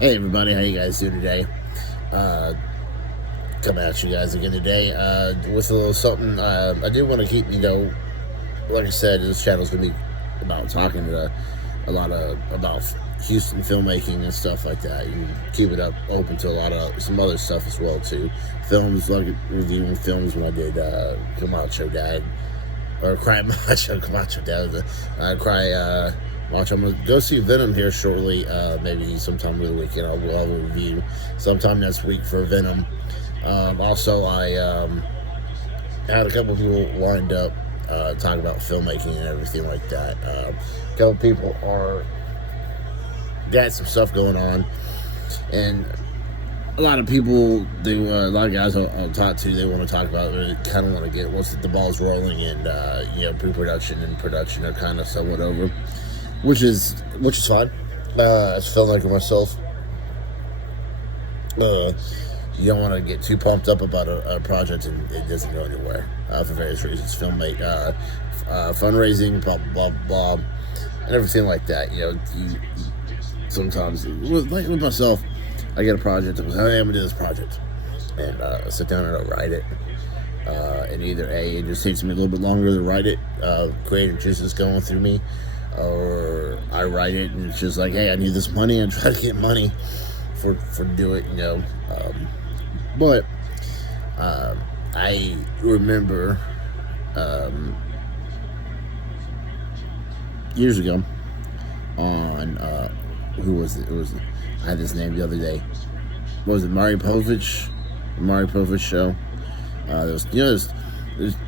Hey everybody, how you guys doing today? Coming at you guys again today with a little something. I do want to keep, like I said, this channel's gonna be about talking to a lot of about Houston filmmaking and stuff like that. You can keep it up open to a lot of some other stuff as well too. Films, like reviewing films when I did Camacho Dad or Cry Macho Camacho Dad. Cry. Watch, I'm going to go see Venom here shortly, maybe sometime over the weekend. We'll have a review sometime next week for Venom. Also, I had a couple people lined up talking about filmmaking and everything like that. A couple people got some stuff going on, and a lot of people, a lot of guys I'll talk to, they want to talk about, they kind of want to get once the ball's rolling, and pre-production and production are kind of somewhat over. Which is fine. As a filmmaker myself, you don't want to get too pumped up about a project and it doesn't go anywhere for various reasons. Fundraising, blah blah blah, and everything like that. Sometimes, with myself, I get a project. I'm gonna do this project, and I sit down and I write it. And either it just takes me a little bit longer to write it. Creative juices going through me. Or I write it and it's just like, hey, I need this money and try to get money for do it, But I remember years ago on who was it? I had this name the other day. What was it? Maury Povich show. There's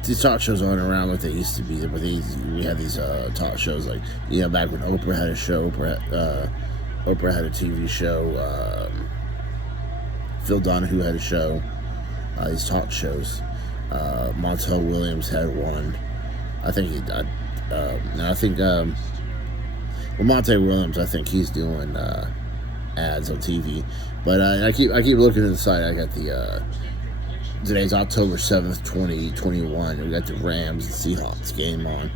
these talk shows aren't around like they used to be, but we had these talk shows like back when Oprah had a show. Oprah had a TV show. Phil Donahue had a show. These talk shows. Montel Williams had one. I think he died. Montel Williams, I think he's doing ads on TV. But I keep looking at the site. I got the. Today's October 7th, 2021. We got the Rams and Seahawks game on.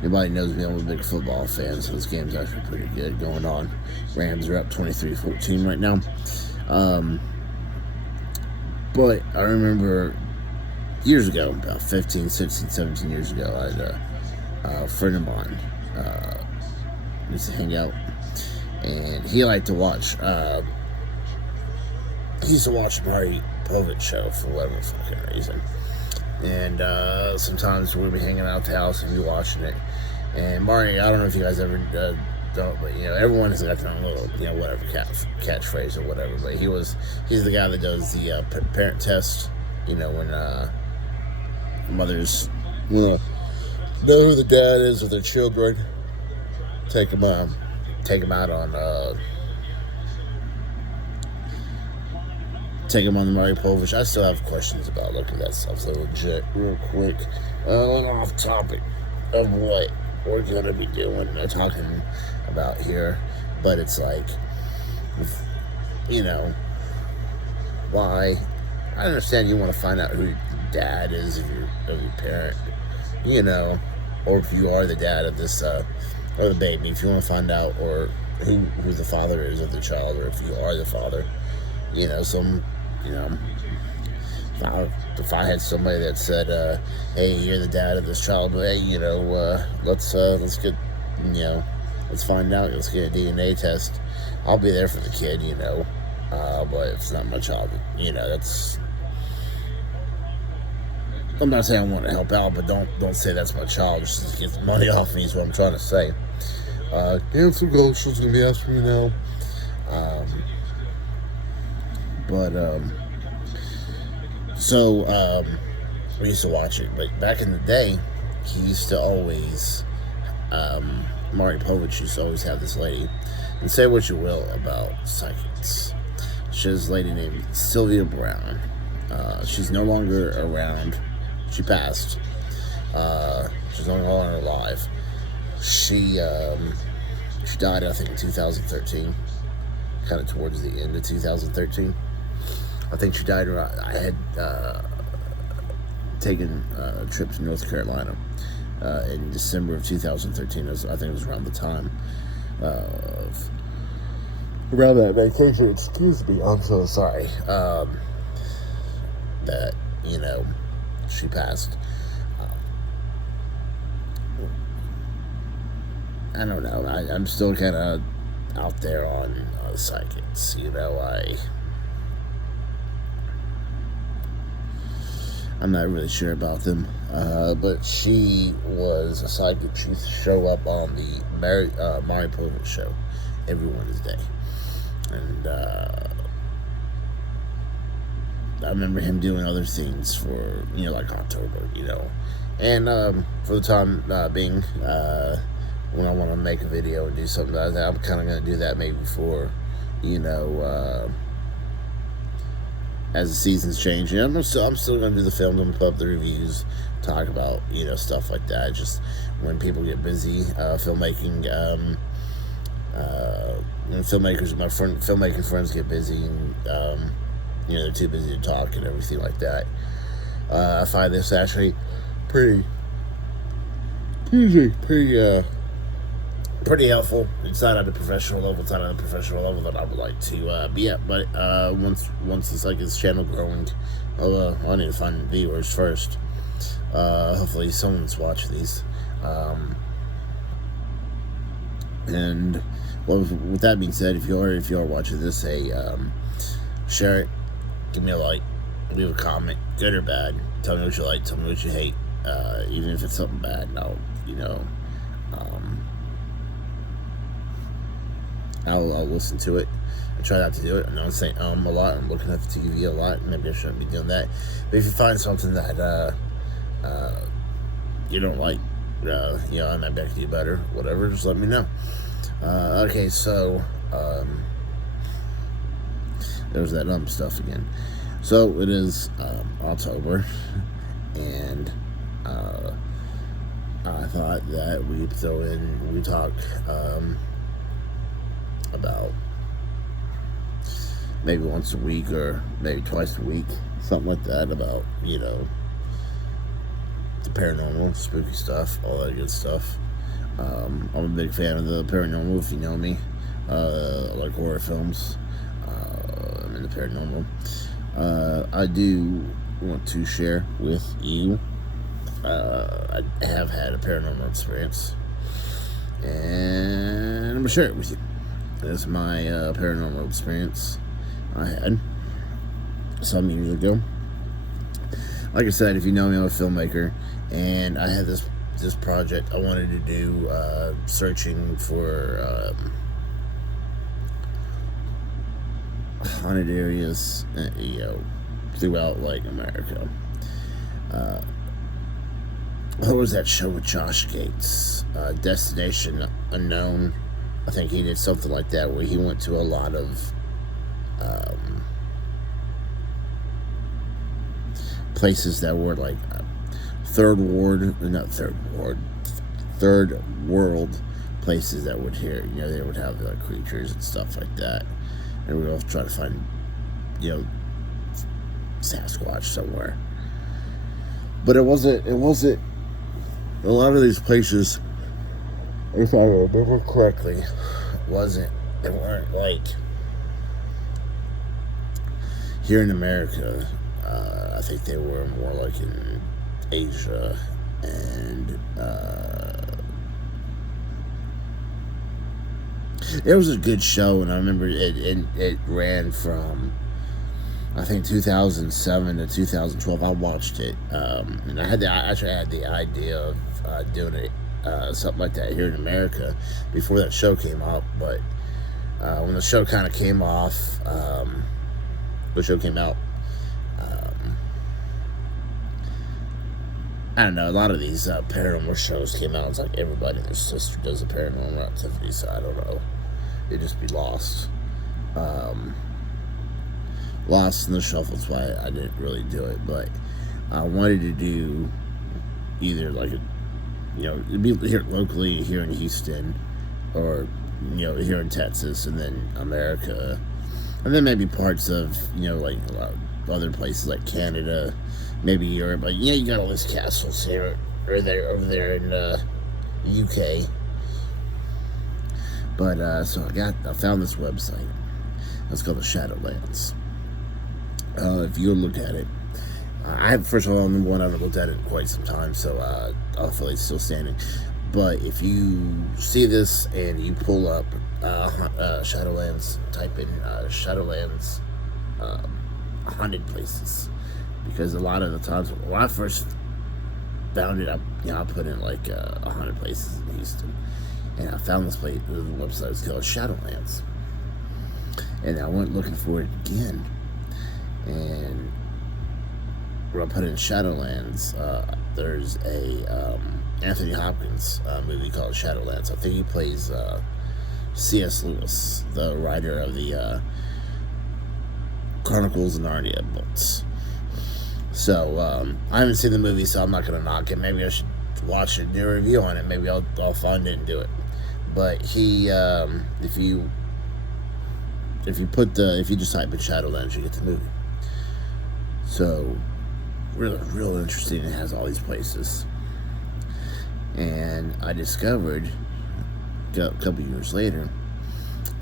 Anybody knows me, I'm a big football fan, so this game's actually pretty good going on. Rams are up 23-14 right now. But I remember years ago, about 15, 16, 17 years ago, I had a friend of mine used to hang out, and he liked to watch. He used to watch Maury Povich show for whatever fucking reason, and sometimes we'd be hanging out at the house and be watching it. And Maury, I don't know if you guys ever don't, but everyone has got their own little whatever catchphrase or whatever. But he's the guy that does the parent test. When mothers know who the dad is of their children, take them out on. Take him on the Maury Povich. I still have questions about looking at that stuff, so legit, real quick, off topic of what we're going to be doing and talking about here, but it's like, why? I understand you want to find out who your dad is of your parent, or if you are the dad of this, or the baby, if you want to find out, or who the father is of the child, or if you are the father, if I had somebody that said, hey, you're the dad of this child, but hey, let's get, let's find out, let's get a DNA test. I'll be there for the kid, but it's not my child, that's, I'm not saying I want to help out, but don't say that's my child just to get the money off me is what I'm trying to say. Cancel Goshen's gonna be asking me now. We used to watch it, but back in the day, he used to always, Maury Povich used to always have this lady, and say what you will about psychics. She has this lady named Sylvia Brown. She's no longer around. She passed. She's no longer alive. She died, I think, in 2013, kind of towards the end of 2013. I think she died around, I had taken a trip to North Carolina in December of 2013. I think it was around the time of around that vacation. Excuse me, I'm so sorry. That, you know, she passed. I don't know. I'm still kind of out there on psychics. You know, I'm not really sure about them. But she was a psychic. She used to show up on the Maury Povich show every Wednesday. And I remember him doing other things for, you know, like October, you know. And for the time being, when I want to make a video and do something like that, I'm kind of going to do that maybe for, you know, as the seasons change. You know, I'm still going to do the film, I'm going to put up the reviews, talk about, you know, stuff like that. Just when people get busy filmmaking, when filmmakers, my filmmaking friends get busy and, you know, they're too busy to talk and everything like that. I find this actually pretty helpful. It's not at a professional level. It's not at a professional level that I would like to be at. But once it's like this channel growing, I need to find viewers first. Hopefully someone's watching these. And well, with that being said, if you are watching this, share it, give me a like, leave a comment, good or bad. Tell me what you like, tell me what you hate. Even if it's something bad, I'll listen to it. I try not to do it. I know I'm saying a lot. I'm looking at the TV a lot. Maybe I shouldn't be doing that. But if you find something that you don't like, you know, I might be able to do better. Whatever, just let me know. Okay, so there's that stuff again. So it is October, and I thought that we'd talk about maybe once a week or maybe twice a week, something like that, about, you know, the paranormal, spooky stuff, all that good stuff. I'm a big fan of the paranormal, if you know me. I like horror films. I'm in the paranormal. I do want to share with you, I have had a paranormal experience, and I'm going to share it with you. That's my paranormal experience I had some years ago. Like I said, if you know me, I'm a filmmaker, and I had this project I wanted to do, searching for haunted areas, you know, throughout, like, America. What was that show with Josh Gates? Destination Unknown. I think he did something like that, where he went to a lot of places that were like third world places that would hear, you know, they would have like creatures and stuff like that, and we would all try to find, you know, Sasquatch somewhere. But it wasn't a lot of these places, if I remember correctly, they weren't like here in America. I think they were more like in Asia, and it was a good show, and I remember it ran from, I think, 2007 to 2012. I watched it, and I actually had the idea of doing it, something like that here in America before that show came out. But when the show kind of came off, the show came out, I don't know, a lot of these paranormal shows came out. It's like everybody and their sister does a paranormal activity, so I don't know, it'd just be lost in the shuffle. That's why I didn't really do it. But I wanted to do either like a, you know, it'd be here locally here in Houston, or, you know, here in Texas, and then America, and then maybe parts of, you know, like a lot of other places like Canada, maybe Europe. But yeah, you got all these castles here or there, over there in UK. But so I found this website. It's called the Shadowlands. If you look at it, first of all, number one, I haven't looked at it in quite some time, so hopefully it's still standing. But if you see this and you pull up Shadowlands, type in Shadowlands haunted places, because a lot of the times when I first found it, I put in like 100 places in Houston, and I found this place. The website is called Shadowlands, and I went looking for it again, and when I put in Shadowlands, there's a Anthony Hopkins movie called Shadowlands. I think he plays C.S. Lewis, the writer of the Chronicles of Narnia books. So I haven't seen the movie, so I'm not going to knock it. Maybe I should watch it and do a review on it. Maybe I'll find it and do it. But he, if you just type in Shadowlands, you get the movie. So real interesting. It has all these places, and I discovered a couple years later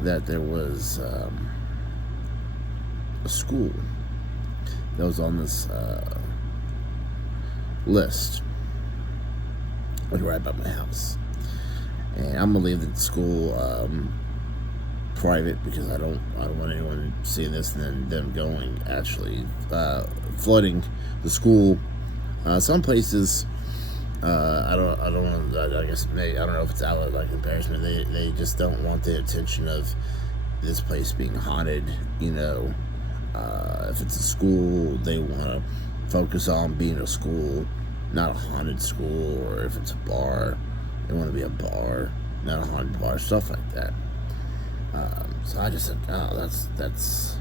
that there was a school that was on this list, like right by my house. And I'm gonna leave the school private, because I don't want anyone seeing this and then them going actually flooding the school. Some places, I guess maybe, I don't know if it's outlet like embarrassment. They just don't want the attention of this place being haunted. If it's a school, they want to focus on being a school, not a haunted school. Or if it's a bar, they want to be a bar, not a haunted bar, stuff like that. So I just said, that's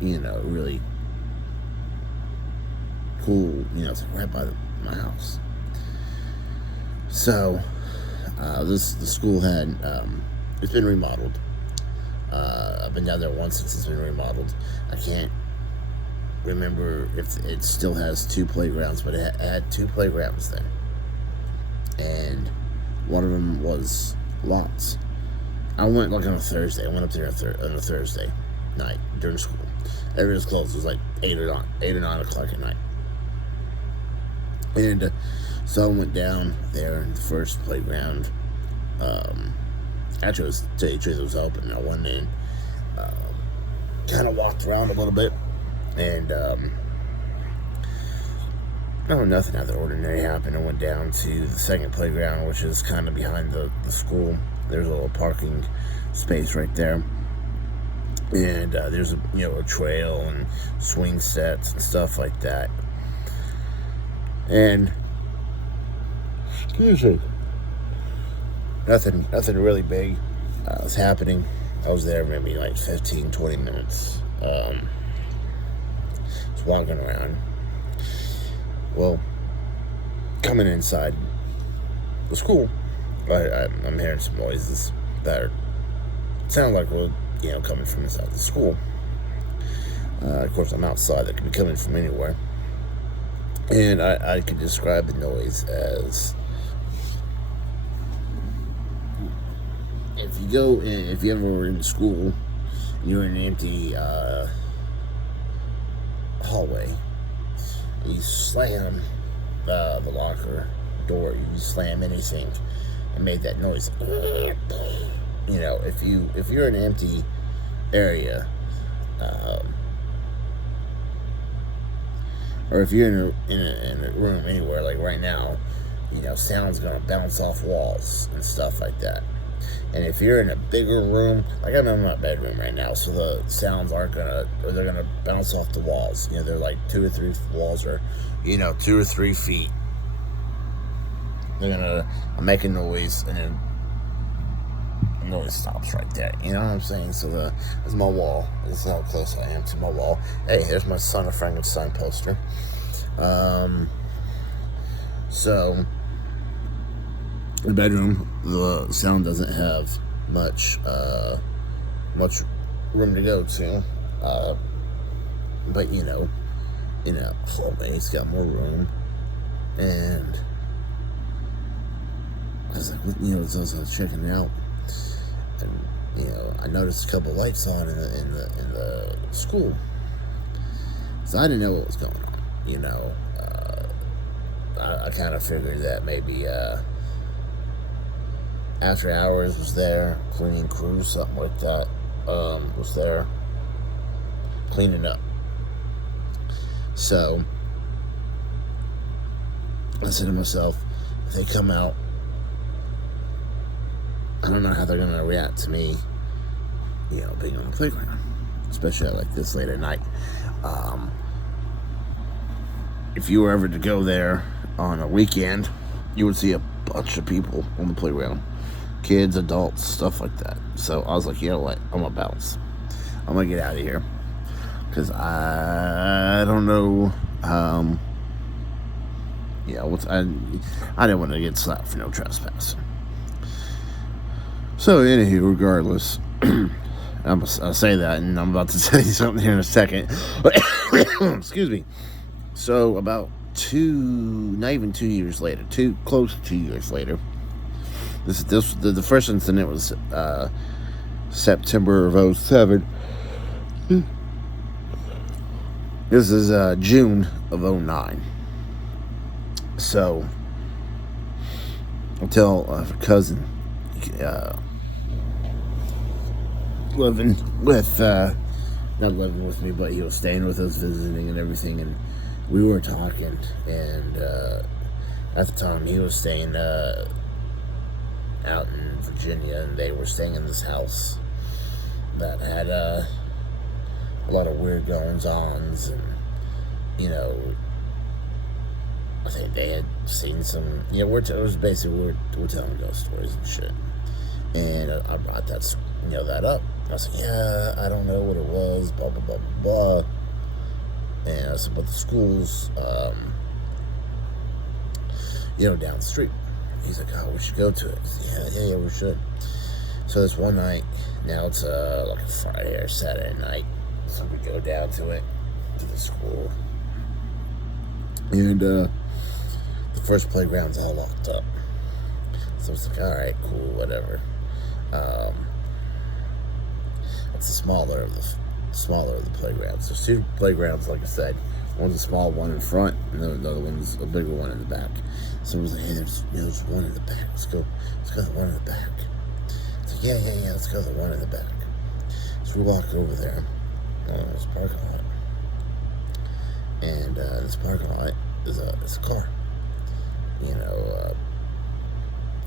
really cool. It's right by my house. So the school had it's been remodeled. I've been down there once since it's been remodeled. I can't remember if it still has 2 playgrounds, but it had 2 playgrounds then, and one of them was lots. I went like on a Thursday. I went up there on a Thursday night during school. Everything was closed. It was like 8 or 9 o'clock at night. And so I went down there in the first playground. Actually, to tell you the truth, it was open. I went in, kind of walked around a little bit, and nothing out of the ordinary happened. I went down to the second playground, which is kind of behind the school. There's a little parking space right there, and there's a trail and swing sets and stuff like that. And excuse me, nothing really big was happening. I was there maybe like 15-20 minutes. Just walking around. Well, coming inside the school, I'm hearing some noises that sound like coming from inside the school. Of course, I'm outside. They could be coming from anywhere. And I could describe the noise as, if you ever were in school, you're in an empty hallway, you slam the locker door, you slam anything, and made that noise. If you're in an empty area, or if you're in a room anywhere, like right now, sound's gonna bounce off walls and stuff like that. And if you're in a bigger room, like I'm in my bedroom right now, so the sounds they're gonna bounce off the walls. They're like 2 or 3 walls, or 2 or 3 feet. They're gonna make a noise, and then the noise stops right there. You know what I'm saying? So that's my wall. This is how close I am to my wall. Hey, there's my Son of Frankenstein poster. So the bedroom, the sound doesn't have much room to go to, but in a hallway it's got more room. And I was like, as I was checking it out, and I noticed a couple lights on in the school, so I didn't know what was going on. I kind of figured that maybe after hours was there, cleaning crew, something like that, was there cleaning up. So I said to myself, if they come out, I don't know how they're going to react to me, being on the playground, especially at like this late at night. If you were ever to go there on a weekend, you would see a bunch of people on the playground, kids, adults, stuff like that. So I was like, you know what, I'm gonna bounce. I'm gonna get out of here, because I don't know. I didn't want to get slapped for no trespassing. So anywho, regardless, I'll say that, and I'm about to say something here in a second. Excuse me. So about not even 2 years later, close to 2 years later. The first incident was September of 2007. This is June of 2009. So I tell a cousin, living with, not living with me, but he was staying with us, visiting and everything, and we were talking, and at the time he was staying out in Virginia, and they were staying in this house that had a lot of weird goings-ons, and I think they had seen some, it was basically, we're telling ghost stories and shit. And I brought that up. I was like, yeah, I don't know what it was, blah, blah, blah, blah, blah. And I said, but the school's, down the street. He's like, oh, we should go to it. Said, yeah, we should. So this one night, now it's like a Friday or Saturday night, so we go down to it, to the school. And the first playground's all locked up. So it's like, all right, cool, whatever. It's the smaller of the playgrounds. There's two playgrounds, like I said. One's a small one in front, and the other one's a bigger one in the back. So it was like, hey, there's one in the back. Let's go to the one in the back. It's like, yeah, let's go to the one in the back. So we walk over there. There's a parking lot. And this parking lot is a car.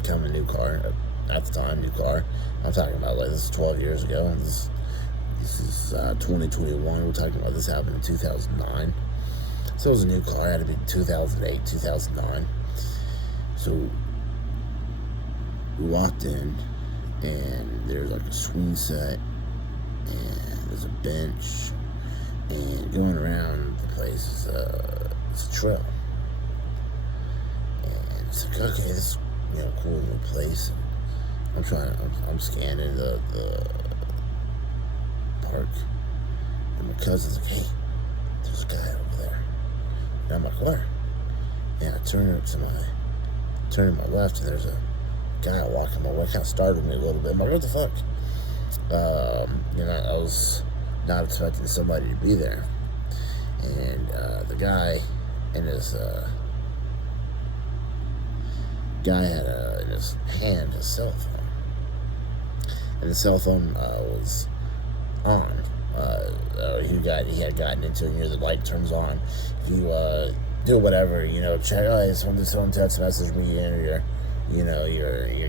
Kind of a new car. At the time, new car. I'm talking about, like, this is 12 years ago. And this is 2021. We're talking about this happened in 2009. So it was a new car. It had to be 2008, 2009. So we walked in, and there's like a swing set, and there's a bench, and going around the place is a trail. And it's like, okay, this is cool little place. And I'm scanning the park, and my cousin's like, hey, there's a guy over there. And I'm like, where? And I turn to my left, and there's a guy walking my way. Kind of startled me a little bit. I'm like, what the fuck? I was not expecting somebody to be there. And the guy in his had in his hand his cell phone, and the cell phone was on. He had gotten into it near the light turns on. If you do whatever, check. Oh, someone text message me your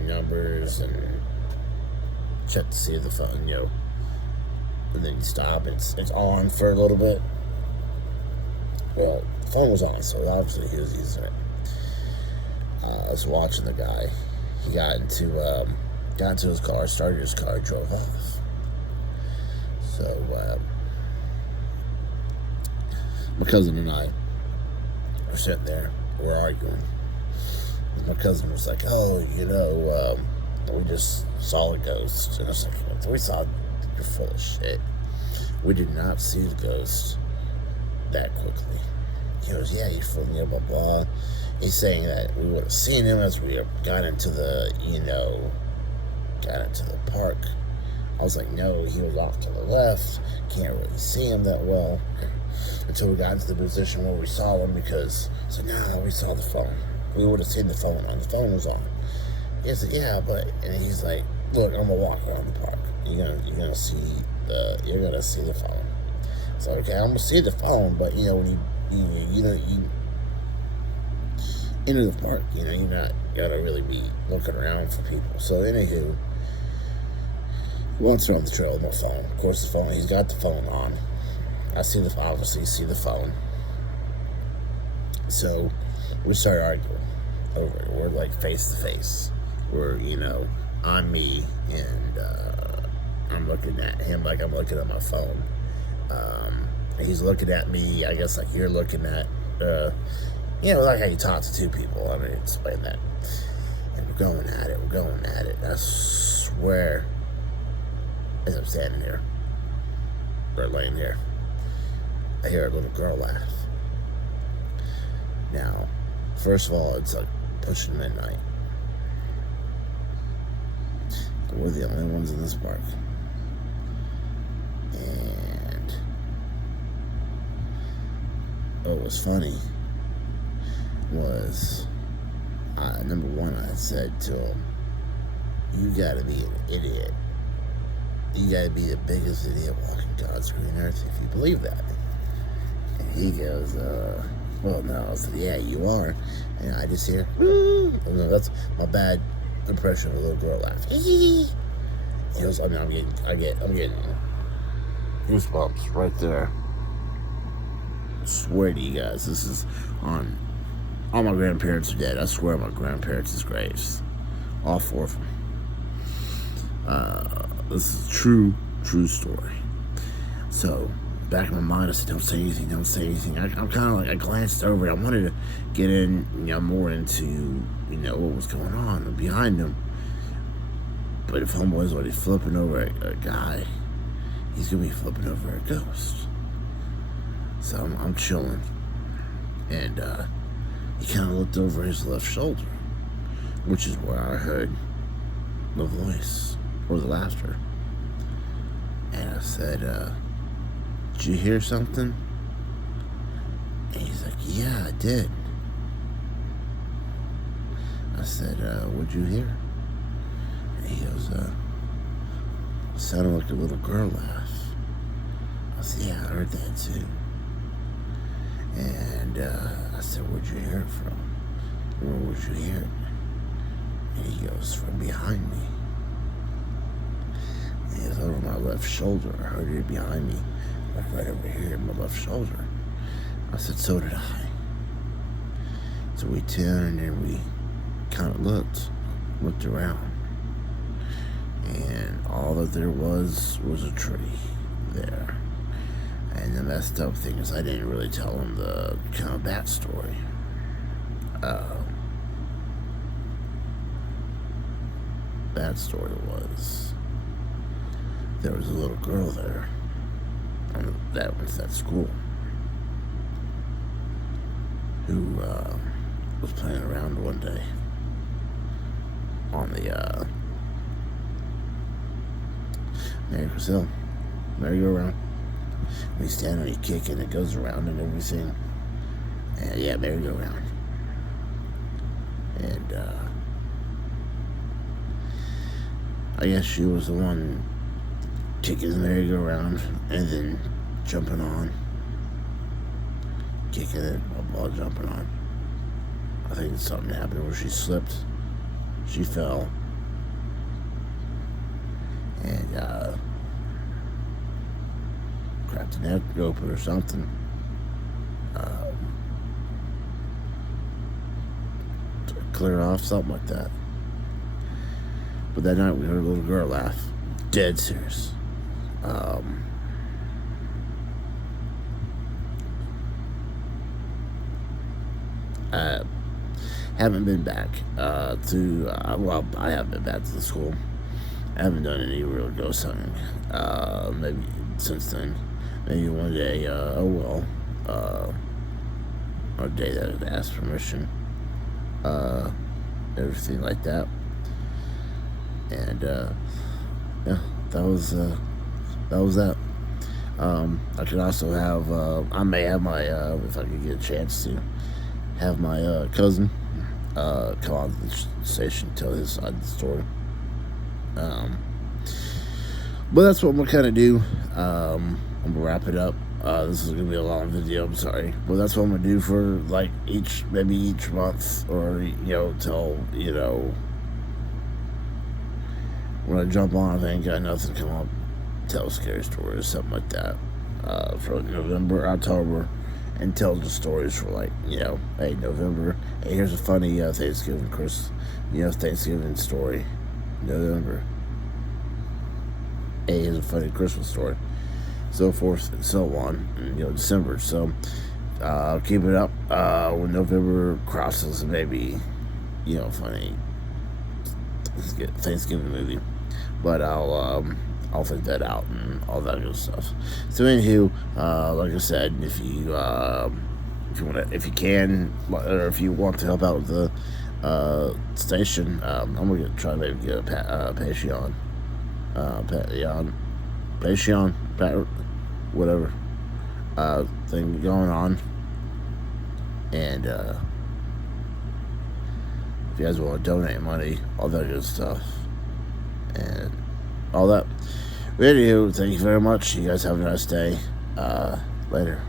numbers, and check to see if the phone, and then you stop. It's on for a little bit. Well, the phone was on, so obviously he was using it. I was watching the guy. He got into his car, started his car, drove off. So my cousin and I were sitting there, we're arguing. And my cousin was like, oh, we just saw a ghost. And I was like, you're full of shit. We did not see the ghost that quickly. He goes, yeah, you're full, blah, blah. He's saying that we would have seen him as we got into the park I was like, no, he was off to the left. Can't really see him that well. Until we got into the position where we saw him, because I said, no, we saw the phone. We would have seen the phone on. The phone was on. He said, yeah, but, and he's like, look, I'm gonna walk around the park. You're gonna see the phone. So okay, I'm gonna see the phone, but when you enter the park, you're not gonna really be looking around for people. So anywho, once around the trail with my phone. Of course, he's got the phone on. I obviously see the phone. So we start arguing over it. We're like face to face. We're, on me, and I'm looking at him like I'm looking at my phone. He's looking at me, I guess, like you're looking at, like how you talk to two people. I'm going to explain that. And we're going at it. I swear, as I'm standing here, or laying here, I hear a little girl laugh. Now, first of all, it's like pushing midnight. We're the only ones in this park. And what was funny was, number one, I said to him, you gotta be an idiot. You gotta be the biggest idiot walking God's green earth if you believe that. And he goes, well, no. I said, yeah, you are. And I just hear, no, that's my bad impression of a little girl laugh. He goes, I'm getting goosebumps right there. I swear to you guys, this is on all my grandparents are dead. I swear on my grandparents' graves. All four of them. This is a true story. So, back in my mind, I said, don't say anything. I'm kind of like, I glanced over it. I wanted to get in, more into, what was going on behind him. But if homeboy's already flipping over a guy, he's going to be flipping over a ghost. So I'm chilling. And he kind of looked over his left shoulder, which is where I heard the voice or the laughter. And I said, did you hear something? And he's like, yeah, I did. I said, what'd you hear? And he goes, it sounded like a little girl laugh. I said, yeah, I heard that too. And I said, where'd you hear it from? Where would you hear it? And he goes, from behind me. And he goes, over my left shoulder. I heard it behind me, like right over here in my left shoulder. I said, so did I. So we turned and we kind of looked around. And all that there was a tree there. And the messed up thing is I didn't really tell him the kind of backstory. Backstory was there was a little girl there that was at school who was playing around one day on the merry-go-round. We stand on your kick and it goes around and everything. And yeah, merry-go-round. And I guess she was the one kicking the merry-go-round and then jumping on, kicking it while jumping on. I think something happened where she slipped, she fell, and cracked the neck open or something. Clear off, something like that. But that night we heard a little girl laugh. Dead serious. I haven't been back to, I haven't been back to the school. I haven't done any real ghost hunting. Maybe since then. Maybe one day, or a day that I'd ask permission. Everything like that. And, yeah, that was that. I could also have, I may have my, if I could get a chance to, have my cousin come on to the station and tell his side of the story. But that's what I'm going to kind of do. I'm going to wrap it up. This is going to be a long video, I'm sorry. But that's what I'm going to do for, like, maybe each month, or, till, when I jump on, I ain't got nothing to come up, tell a scary story or something like that. For November, October, and tell the stories for, like, hey, November. Hey, here's a funny Thanksgiving Thanksgiving story. November. Hey, here's a funny Christmas story. So forth and so on. And, December. So, keep it up. When November crosses, maybe, funny Thanksgiving movie. But I'll think that out and all that good stuff. So anywho, like I said, if you can, or if you want to help out with the station, I'm gonna try to maybe get a Patreon, whatever thing going on, and if you guys want to donate money, all that good stuff, and all that. But anywho, thank you very much. You guys have a nice day. Later.